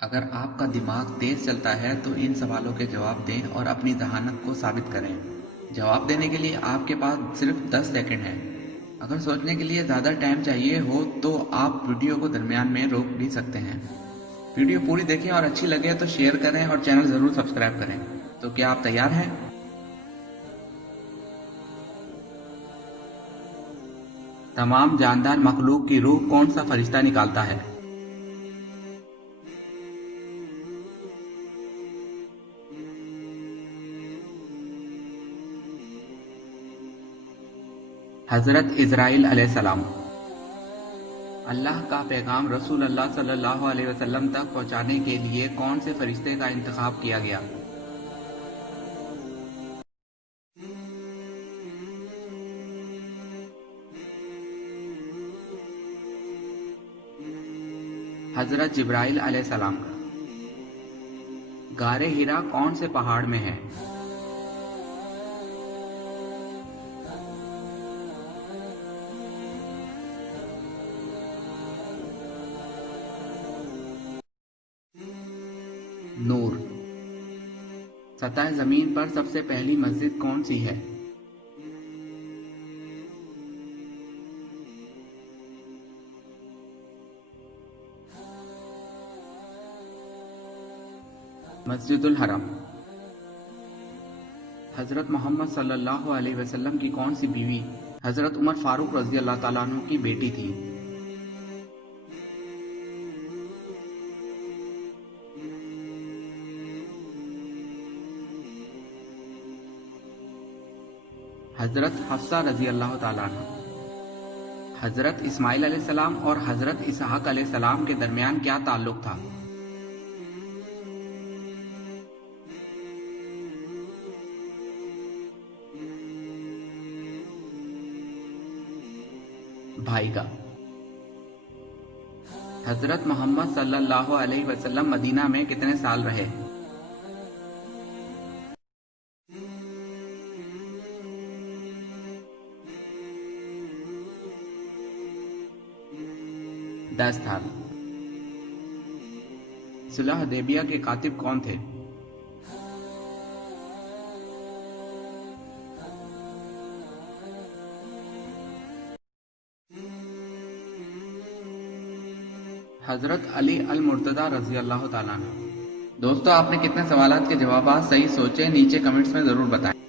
اگر آپ کا دماغ تیز چلتا ہے تو ان سوالوں کے جواب دیں اور اپنی ذہانت کو ثابت کریں۔ جواب دینے کے لیے آپ کے پاس صرف 10 سیکنڈ ہیں۔ اگر سوچنے کے لیے زیادہ ٹائم چاہیے ہو تو آپ ویڈیو کو درمیان میں روک بھی سکتے ہیں۔ ویڈیو پوری دیکھیں اور اچھی لگے تو شیئر کریں اور چینل ضرور سبسکرائب کریں۔ تو کیا آپ تیار ہیں؟ تمام جاندار مخلوق کی روح کون سا فرشتہ نکالتا ہے؟ حضرت اسرائیل علیہ السلام۔ اللہ کا پیغام رسول اللہ صلی اللہ علیہ وسلم تک پہنچانے کے لیے کون سے فرشتے کا انتخاب کیا گیا؟ حضرت جبرائیل علیہ السلام کا۔ غار ہرا کون سے پہاڑ میں ہے؟ نور۔ سطح زمین پر سب سے پہلی مسجد کون سی ہے؟ مسجد الحرم۔ حضرت محمد صلی اللہ علیہ وسلم کی کون سی بیوی حضرت عمر فاروق رضی اللہ تعالیٰ عنہ کی بیٹی تھی؟ حضرت حفصہ رضی اللہ تعالیٰ عنہ۔ حضرت اسماعیل علیہ السلام اور حضرت اسحاق علیہ السلام کے درمیان کیا تعلق تھا؟ بھائی کا۔ حضرت محمد صلی اللہ علیہ وسلم مدینہ میں کتنے سال رہے؟ دس سال۔ صلح حدیبیہ کے کاتب کون تھے؟ حضرت علی المرتضی رضی اللہ تعالیٰ عنہ۔ دوستو، آپ نے کتنے سوالات کے جوابات صحیح سوچے نیچے کمنٹس میں ضرور بتائیں۔